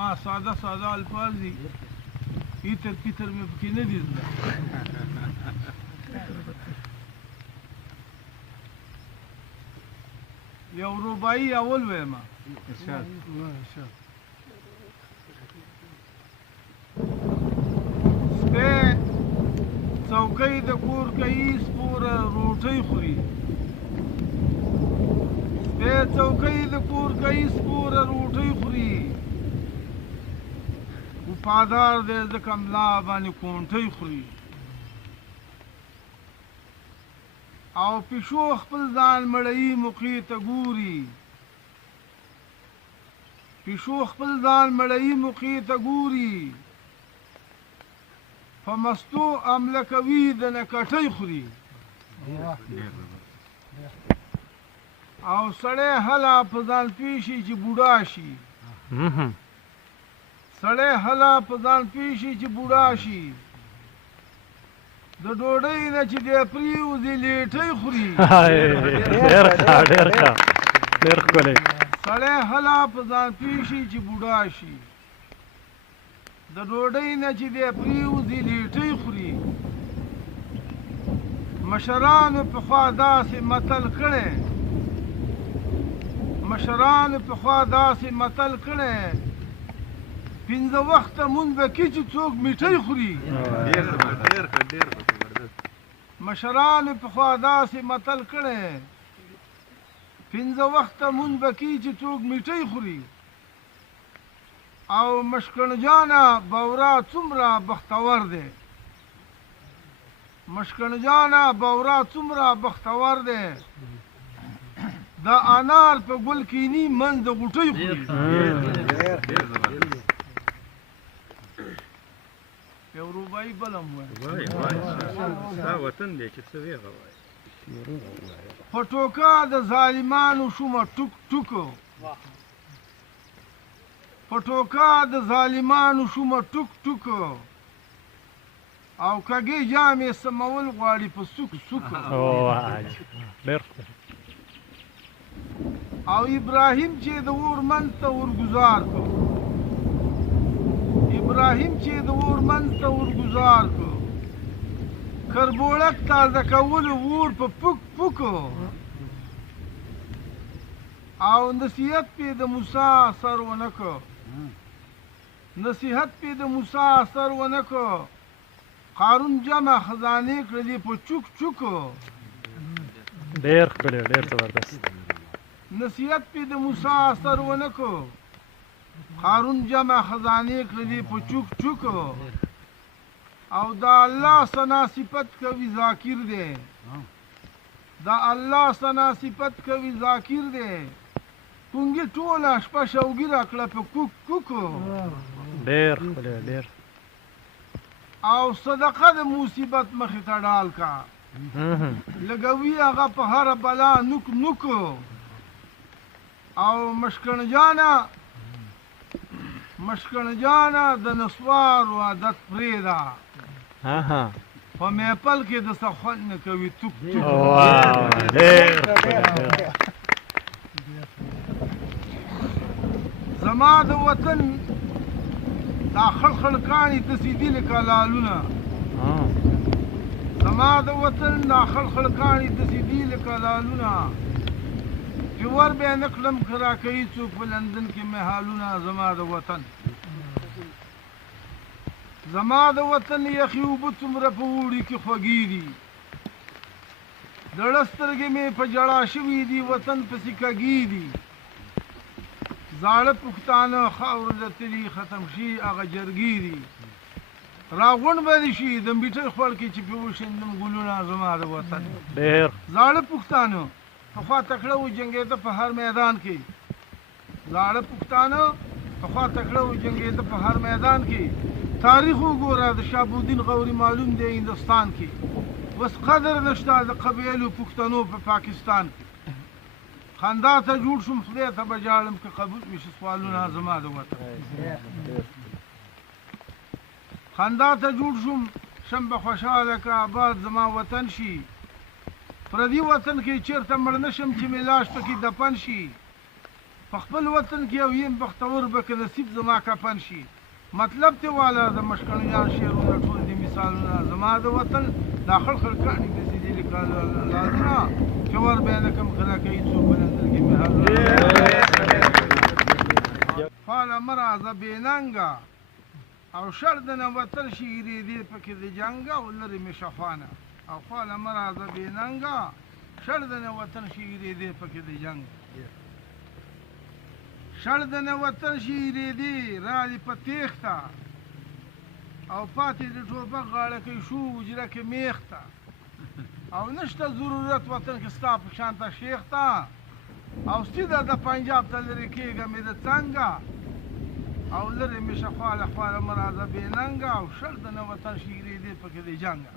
زما ساده ساده الفاظ دي ایتر پیتر مې پکې نه دي زده یو رباعي اول وایم سپی څوکۍ د کور کوي سپوره روټۍ خوري سپی څوکۍ د کور کوي سپوره روټۍ خوري وفادار دی ځکه ملا باندې کونټۍ خوري او پیشو خپل ځان مړوي موقع ته ګوري پیشو خپل ځان مړوي موقع ته ګوري په مستو عمله کوي د نکټۍ خوري او سړی هله په ځان پیشي چې بوډا شي سړی هله په ځان پیشي چې بوډا شي د ډوډۍ نه چې دی پریوځي لیټۍ خوري سړی هله په ځان پیشي چې بوډا شي د ډوډۍ نه چې دی پریوځي لیټۍ خوري مشرانو پخوا داسې متل کړی مشرانو پخوا داسې متل کړی پنځه وخته مونږ به کې چې څوک میټۍ خوري مشرانو پخوا داسې متل کړی پنځه وخته مونږ به کې چې څوک میټۍ خوري او مشکنجانه بورا څومره بختور دی مشکنجانه بورا څومره بختور دی د انار په ګل کینی من د غوټۍ خوري یو روبایي بلم وای دا وطن دی چې څه ویغه وای په ټوکا د ظالمانو شومه ټوک ټوکو په ټوکا د ظالمانو شومه ټوک ټوکو او کږې جامې سمول غواړي په سوک سوکو او ابراهیم چې د اور منځ ته ورګزار کړو ابراهیم چې د اور منځ ته ورګزار کړو کربوړک تازه کولو اور په پوک پوکو او نصیحت پې د موسی اثر ونه کړو نصیحت پې د موسی اثر ونه کړو قارون جمع خزانې کړلې په چوک چوکو ډېر ښکلی ډېر زبردست نصیحت پې د موسی اثر ونه کړو قارون جمع خزانې کړلې په چوک چوکو او دا الله ثنا صفت کوي ذاکر دی دا الله ثنا صفت کوي ذاکر دی کونګي ټوله شپه شوګي راکړه په کوک کوکو ډېر ښکلی ډېر او صدقه د مصیبت مخې ته ډال کا لګوي هغه په هر بلا نوک نوکو او مشکنجانه د نسوار و عادت پرېږده په میپل کې د څه خوند نه کوي توک توک زما د وطن دا خړخړ کاڼي داسې دي لکه لالونه زما د وطن دا خړخړ کاڼي داسې دي لکه لالونه چې ور بیا نه کړم که راکوي څوک په لندن کې محالونه زما د وطن زما د وطن یخي اوبه څومره په اوړي کې خوږې دي زړه سترګې مې په ژړا شوي دي وطن پسې کږې دي زاړه پښتانه خاورو د تلي ختم شي هغه جرګې دي راغونډ به دې شي د مټۍ خوړ کې چې پې وشیندم ګلونه زما د وطن زاړه پښتانه پخوا تکړه وجنګېده په هر میدان کې زاړه پښتانه پخوا تکړه وجنګېده په هر میدان کې تاریخ وګوره د شهابالدین غوري معلوم دی هندوستان کې اوس قدر نشته د قبیلو پښتنو په پاکستان کې خندا ته جوړ شوم خدای ته به ژاړم که قبول مې شي سوالونه زما د وطن خندا ته جوړ شوم شم به خوشحاله که آباد زما وطن شي پردي وطن کې چېرته مړ نه شم چې مې لاش پکې دفن شي په خپل وطن کې یو یم بختور به که نصیب زما کفن شي مطلب ته والا د مشکڼیان شعرونه ټول دي مثالونه زما د وطن دا خړ کاڼي داسې دي لکه لازونه چې ور بیانه کم کله کوي څوک به نظر کې مې فاله مه راځه بېننګه او شر د نه وطن شعرې دې پکې د جنګه او لرې مې شفانه او فاله مه راځه بېننګه شر د نه وطن شعرې دې پکې د جنګ شر د نه وطن شعرې دې راځي په تېښته او پاتې د ټوپک غاړه کوي شو حجره کې میخته او نشته ضرورت وطن کې ستا په شانته شیخ ته او سیده د پنجاب ته لرې کېږه مې د څنګه او لرې مې شه خواله مه راځه بېننګه او شر د نه وطن شعرې دې پکې د جنګه